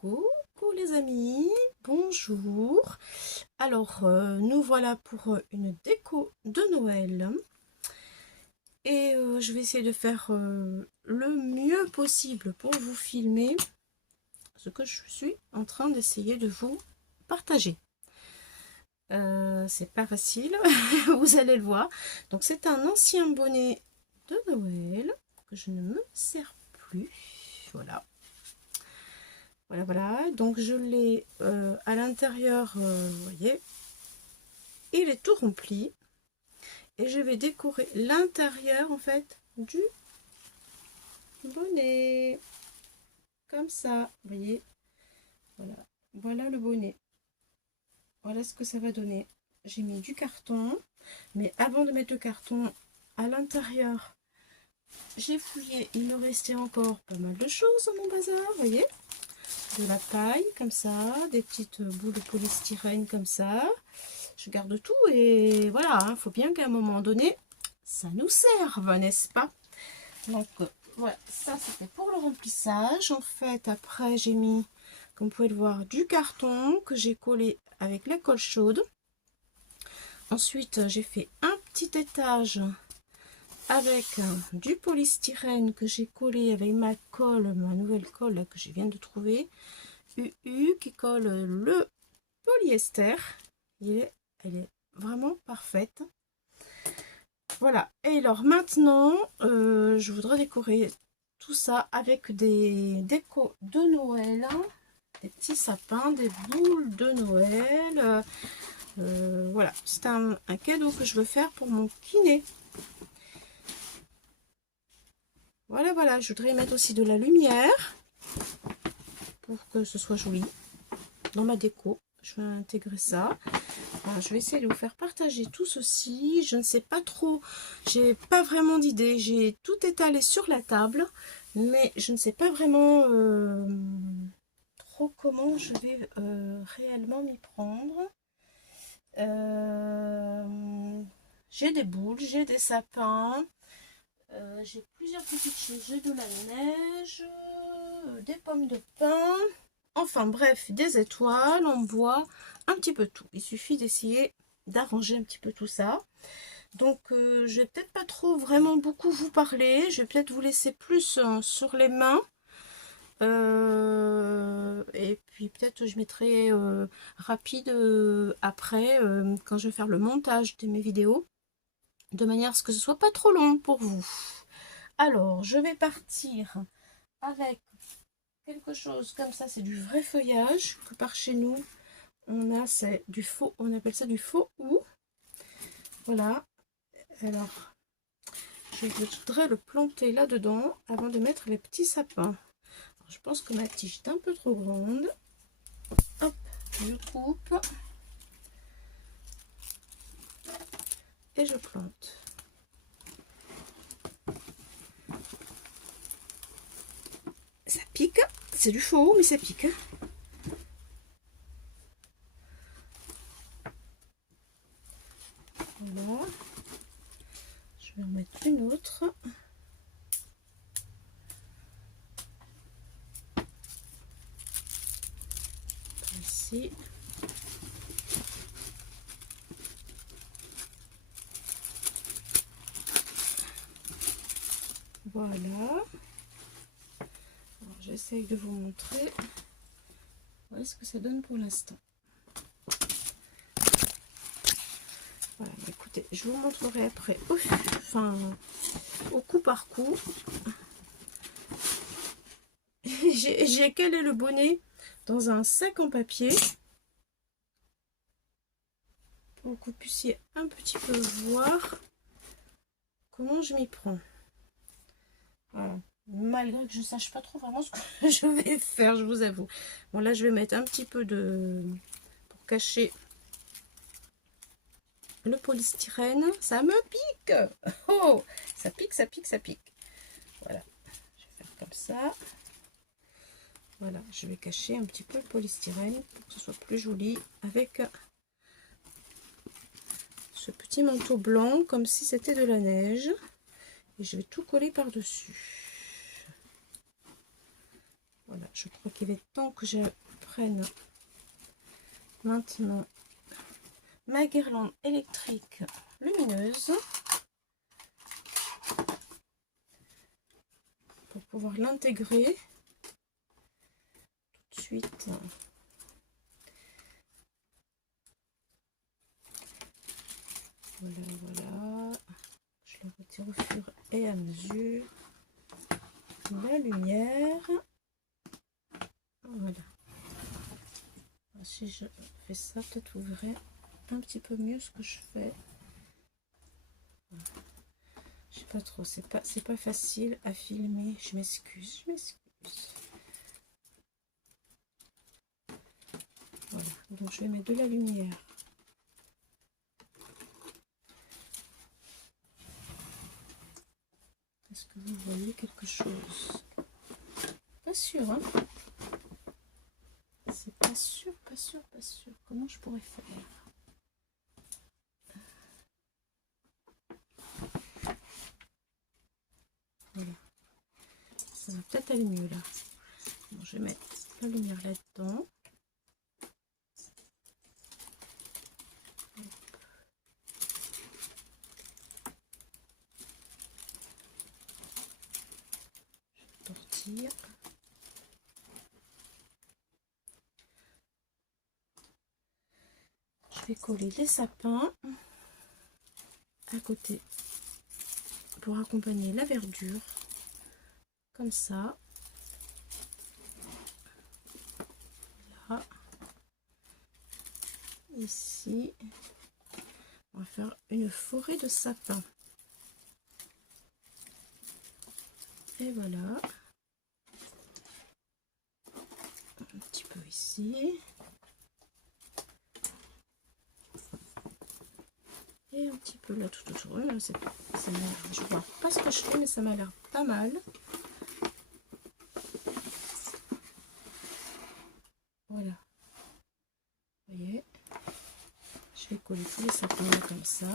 Coucou les amis, bonjour. Alors, nous voilà pour une déco de Noël. Et je vais essayer de faire le mieux possible pour vous filmer ce que je suis en train d'essayer de vous partager. C'est pas facile, vous allez le voir. Donc c'est un ancien bonnet de Noël que je ne me sers plus. Voilà. Voilà. Donc je l'ai à l'intérieur, vous voyez, il est tout rempli. Et je vais décorer l'intérieur, en fait, du bonnet. Comme ça, vous voyez. Voilà le bonnet. Voilà ce que ça va donner. J'ai mis du carton. Mais avant de mettre le carton à l'intérieur, j'ai fouillé. Il me restait encore pas mal de choses dans mon bazar, vous voyez. De la paille comme ça, des petites boules de polystyrène comme ça. Je garde tout et voilà, il faut bien qu'à un moment donné, ça nous serve, n'est-ce pas? Donc voilà, ça c'était pour le remplissage. En fait, après j'ai mis, comme vous pouvez le voir, du carton que j'ai collé avec la colle chaude. Ensuite, j'ai fait un petit étage avec du polystyrène que j'ai collé avec ma colle, ma nouvelle colle là, que je viens de trouver. UU qui colle le polyester. Elle est vraiment parfaite. Voilà. Et alors maintenant, je voudrais décorer tout ça avec des décos de Noël, hein, des petits sapins, des boules de Noël. Voilà, c'est un cadeau que je veux faire pour mon kiné. Voilà, je voudrais mettre aussi de la lumière pour que ce soit joli dans ma déco. Je vais intégrer ça. Alors, je vais essayer de vous faire partager tout ceci. Je ne sais pas trop, j'ai pas vraiment d'idée. J'ai tout étalé sur la table, mais je ne sais pas vraiment trop comment je vais réellement m'y prendre. J'ai des boules, j'ai des sapins, j'ai plusieurs petites choses. J'ai de la neige, des pommes de pin. Enfin bref, des étoiles en bois, un petit peu tout. Il suffit d'essayer d'arranger un petit peu tout ça. Donc je vais peut-être pas trop vraiment beaucoup vous parler. Je vais peut-être vous laisser plus sur les mains. Et puis peut-être je mettrai rapide après quand je vais faire le montage de mes vidéos. De manière à ce que ce soit pas trop long pour vous. Alors je vais partir avec quelque chose comme ça, c'est du vrai feuillage que par chez nous on a, c'est du faux, on appelle ça du faux hou. Voilà. Alors je voudrais le planter là dedans avant de mettre les petits sapins. Alors, je pense que ma tige est un peu trop grande. Hop, je coupe et je plante. Ça pique, c'est du faux mais ça pique. Voilà, je vais en mettre une autre. Ici. Voilà. J'essaye de vous montrer. Voilà ce que ça donne pour l'instant. Voilà, écoutez, je vous montrerai après, au coup par coup. J'ai calé le bonnet dans un sac en papier pour que vous puissiez un petit peu voir comment je m'y prends. Voilà. Malgré que je ne sache pas trop vraiment ce que je vais faire, je vous avoue. Bon, là, je vais mettre un petit peu de... pour cacher le polystyrène. Ça me pique. Oh, ça pique, ça pique, ça pique. Voilà, je vais faire comme ça. Voilà, je vais cacher un petit peu le polystyrène pour que ce soit plus joli avec ce petit manteau blanc comme si c'était de la neige. Et je vais tout coller par-dessus. Voilà, je crois qu'il est temps que je prenne maintenant ma guirlande électrique lumineuse pour pouvoir l'intégrer tout de suite. Voilà, voilà. Je le retire au fur et à mesure. La lumière. Voilà. Si je fais ça, peut-être vous verrez un petit peu mieux ce que je fais. Je sais pas trop, c'est pas facile à filmer. Je m'excuse, je m'excuse. Voilà, donc je vais mettre de la lumière. Est-ce que vous voyez quelque chose? Pas sûr, hein? C'est pas sûr, pas sûr, pas sûr. Comment je pourrais faire? Voilà. Ça va peut-être aller mieux là. Bon, je vais mettre la lumière là-dedans. Je vais tortiller. Je vais coller les sapins à côté pour accompagner la verdure. Comme ça. Là. Ici. On va faire une forêt de sapins. Et voilà. Un petit peu ici. Et un petit peu là tout autour. Je vois pas ce que je fais, mais ça m'a l'air pas mal. Voilà. Vous voyez. Je vais coller tous les sapins là comme ça.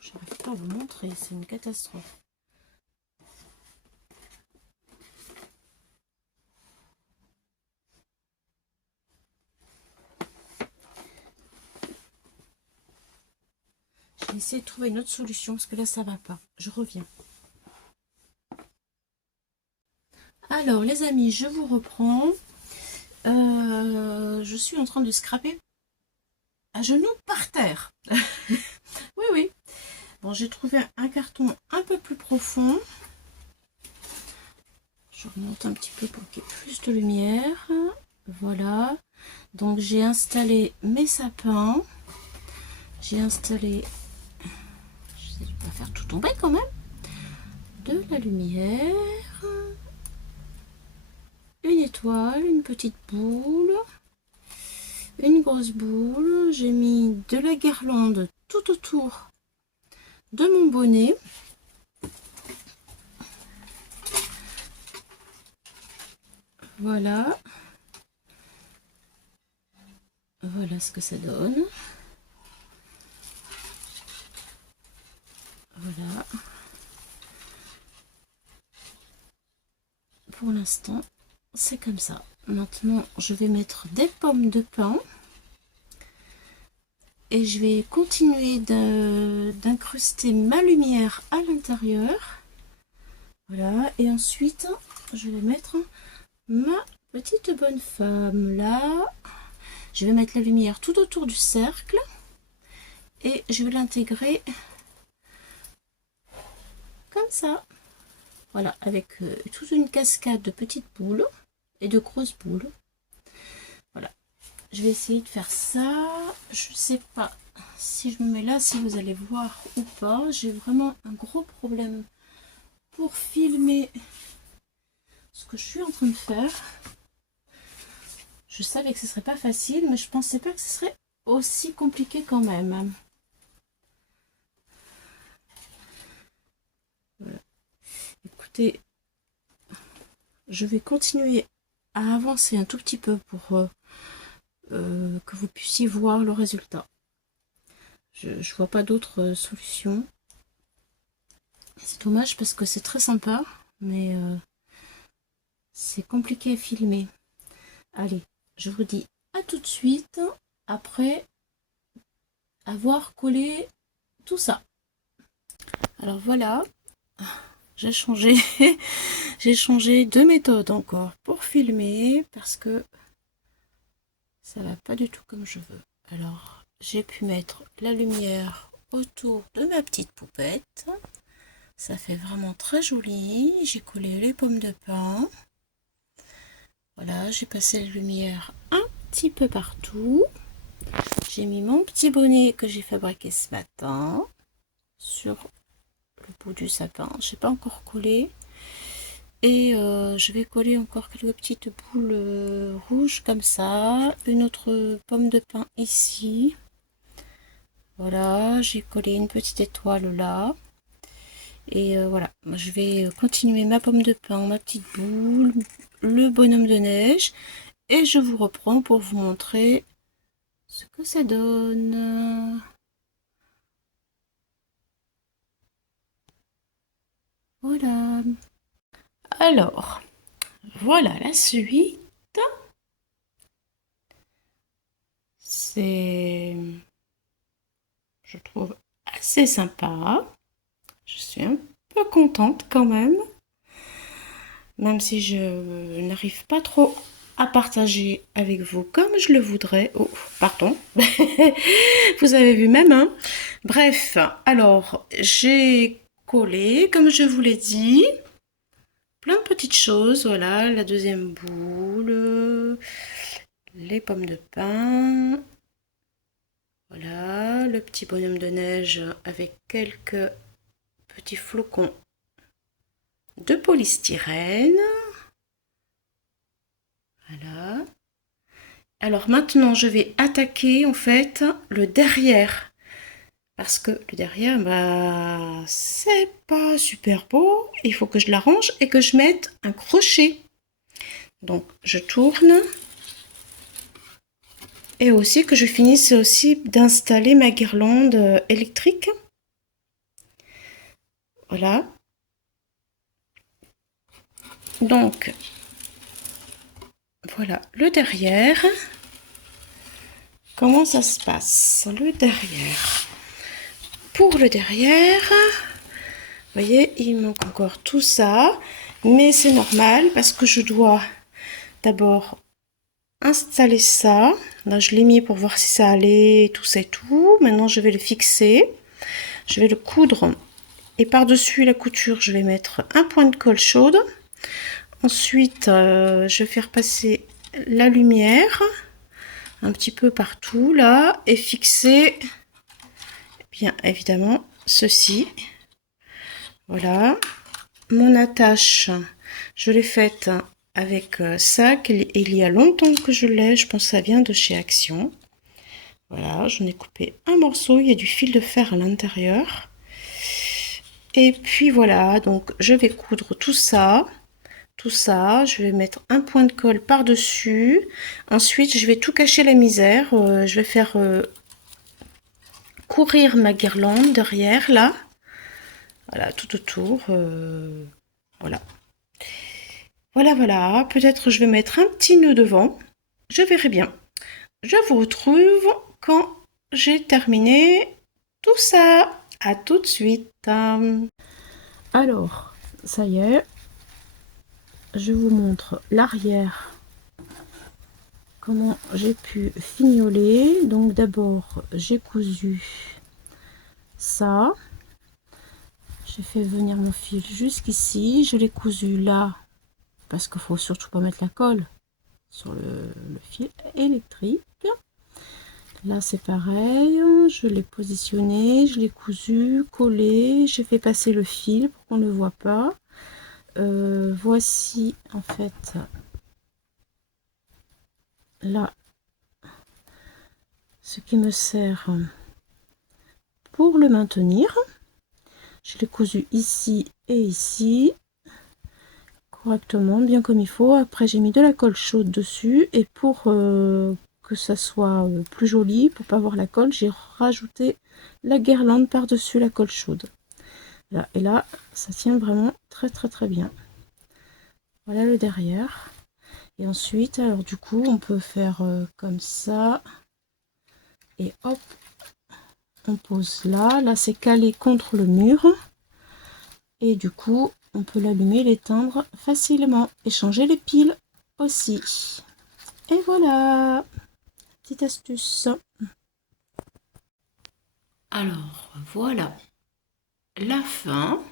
J'arrive pas à vous montrer, c'est une catastrophe. Je vais essayer de trouver une autre solution parce que là ça va pas. Je reviens. Alors les amis, je vous reprends. Je suis en train de scraper à genoux par terre. Oui, oui. Bon, j'ai trouvé un carton un peu plus profond. Je remonte un petit peu pour qu'il y ait plus de lumière. Voilà. Donc j'ai installé mes sapins. J'ai installé, je vais pas faire tout tomber quand même, de la lumière, une étoile, une petite boule, une grosse boule. J'ai mis de la guirlande tout autour de mon bonnet. Voilà. Voilà ce que ça donne. Voilà. Pour l'instant, c'est comme ça. Maintenant, je vais mettre des pommes de pin. Et je vais continuer d'incruster ma lumière à l'intérieur. Voilà. Et ensuite, je vais mettre ma petite bonne femme là. Je vais mettre la lumière tout autour du cercle. Et je vais l'intégrer comme ça. Voilà, avec toute une cascade de petites boules et de grosses boules. Voilà, je vais essayer de faire ça. Je sais pas si je me mets là, si vous allez voir ou pas. J'ai vraiment un gros problème pour filmer ce que je suis en train de faire. Je savais que ce serait pas facile, mais je pensais pas que ce serait aussi compliqué quand même. Voilà. Écoutez, je vais continuer à avancer un tout petit peu pour que vous puissiez voir le résultat. Je vois pas d'autre solution. C'est dommage parce que c'est très sympa, mais c'est compliqué à filmer. Allez, je vous dis à tout de suite après avoir collé tout ça. Alors voilà, j'ai changé, j'ai changé de méthode encore pour filmer parce que ça va pas du tout comme je veux. Alors j'ai pu mettre la lumière autour de ma petite poupette. Ça fait vraiment très joli. J'ai collé les pommes de pin. Voilà, j'ai passé la lumière un petit peu partout. J'ai mis mon petit bonnet que j'ai fabriqué ce matin sur le bout du sapin. Je n'ai pas encore collé. Et je vais coller encore quelques petites boules rouges comme ça. Une autre pomme de pin ici. Voilà, j'ai collé une petite étoile là. Et voilà, je vais continuer ma pomme de pin, ma petite boule, le bonhomme de neige. Et je vous reprends pour vous montrer ce que ça donne. Voilà. Alors, voilà la suite. C'est, je trouve, assez sympa. Je suis un peu contente quand même si je n'arrive pas trop à partager avec vous comme je le voudrais. Oh, pardon. Vous avez vu même, hein. Bref, alors, j'ai collé, comme je vous l'ai dit, plein de petites choses. Voilà, la deuxième boule, les pommes de pin. Voilà, le petit bonhomme de neige avec quelques petits flocons de polystyrène. Voilà. Alors maintenant, je vais attaquer en fait le derrière. Parce que le derrière, bah, c'est pas super beau. Il faut que je l'arrange et que je mette un crochet. Donc, je tourne. Et aussi que je finisse aussi d'installer ma guirlande électrique. Voilà. Donc, voilà le derrière. Comment ça se passe, le derrière? Pour le derrière, vous voyez, il manque encore tout ça. Mais c'est normal parce que je dois d'abord installer ça. Là, je l'ai mis pour voir si ça allait, tout ça et tout. Maintenant, je vais le fixer. Je vais le coudre. Et par-dessus la couture, je vais mettre un point de colle chaude. Ensuite, je vais faire passer la lumière un petit peu partout là et fixer bien évidemment ceci. Voilà, mon attache, je l'ai faite avec ça, il y a longtemps que je l'ai, je pense que ça vient de chez Action. Voilà, j'en ai coupé un morceau, il y a du fil de fer à l'intérieur. Et puis voilà, donc je vais coudre tout ça, je vais mettre un point de colle par-dessus. Ensuite, je vais tout cacher la misère, je vais faire courir ma guirlande derrière là. Voilà, tout autour, voilà. Voilà, peut-être je vais mettre un petit nœud devant, je verrai bien. Je vous retrouve quand j'ai terminé tout ça. À tout de suite. Alors, ça y est, je vous montre l'arrière, comment j'ai pu fignoler. Donc d'abord, j'ai cousu ça. J'ai fait venir mon fil jusqu'ici. Je l'ai cousu là, parce qu'il faut surtout pas mettre la colle sur le fil électrique. Là c'est pareil, je l'ai positionné, je l'ai cousu, collé, j'ai fait passer le fil pour qu'on ne le voit pas. Voici en fait là ce qui me sert pour le maintenir. Je l'ai cousu ici et ici, correctement, bien comme il faut. Après j'ai mis de la colle chaude dessus et pour que ça soit plus joli, pour pas voir la colle, j'ai rajouté la guirlande par dessus la colle chaude. Là, et là ça tient vraiment très bien. Voilà le derrière. Et ensuite, alors du coup, on peut faire comme ça. Et hop, on pose là. Là, c'est calé contre le mur. Et du coup, on peut l'allumer, l'éteindre facilement. Et changer les piles aussi. Et voilà, petite astuce. Alors, voilà la fin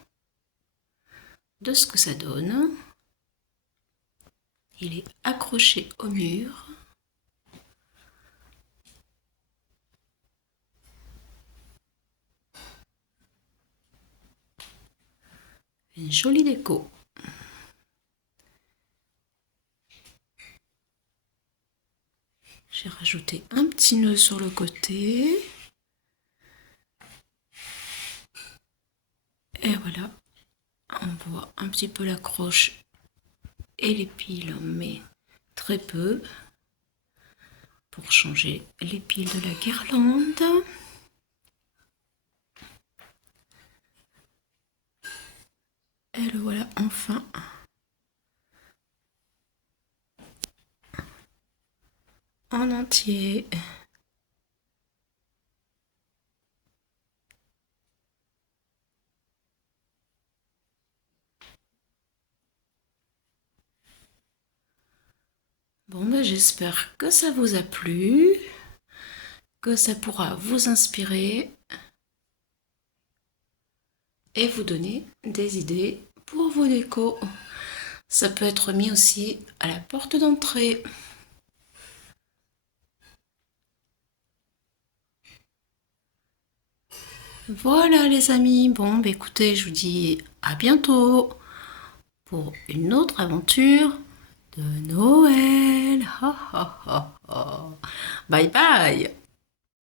de ce que ça donne. Il est accroché au mur. Une jolie déco. J'ai rajouté un petit nœud sur le côté. Et voilà, on voit un petit peu l'accroche et les piles, mais très peu. Pour changer les piles de la guirlande. Et le voilà enfin en entier. Bon, ben, j'espère que ça vous a plu, que ça pourra vous inspirer et vous donner des idées pour vos décos. Ça peut être mis aussi à la porte d'entrée. Voilà les amis, bon bah écoutez, je vous dis à bientôt pour une autre aventure de Noël. Bye bye.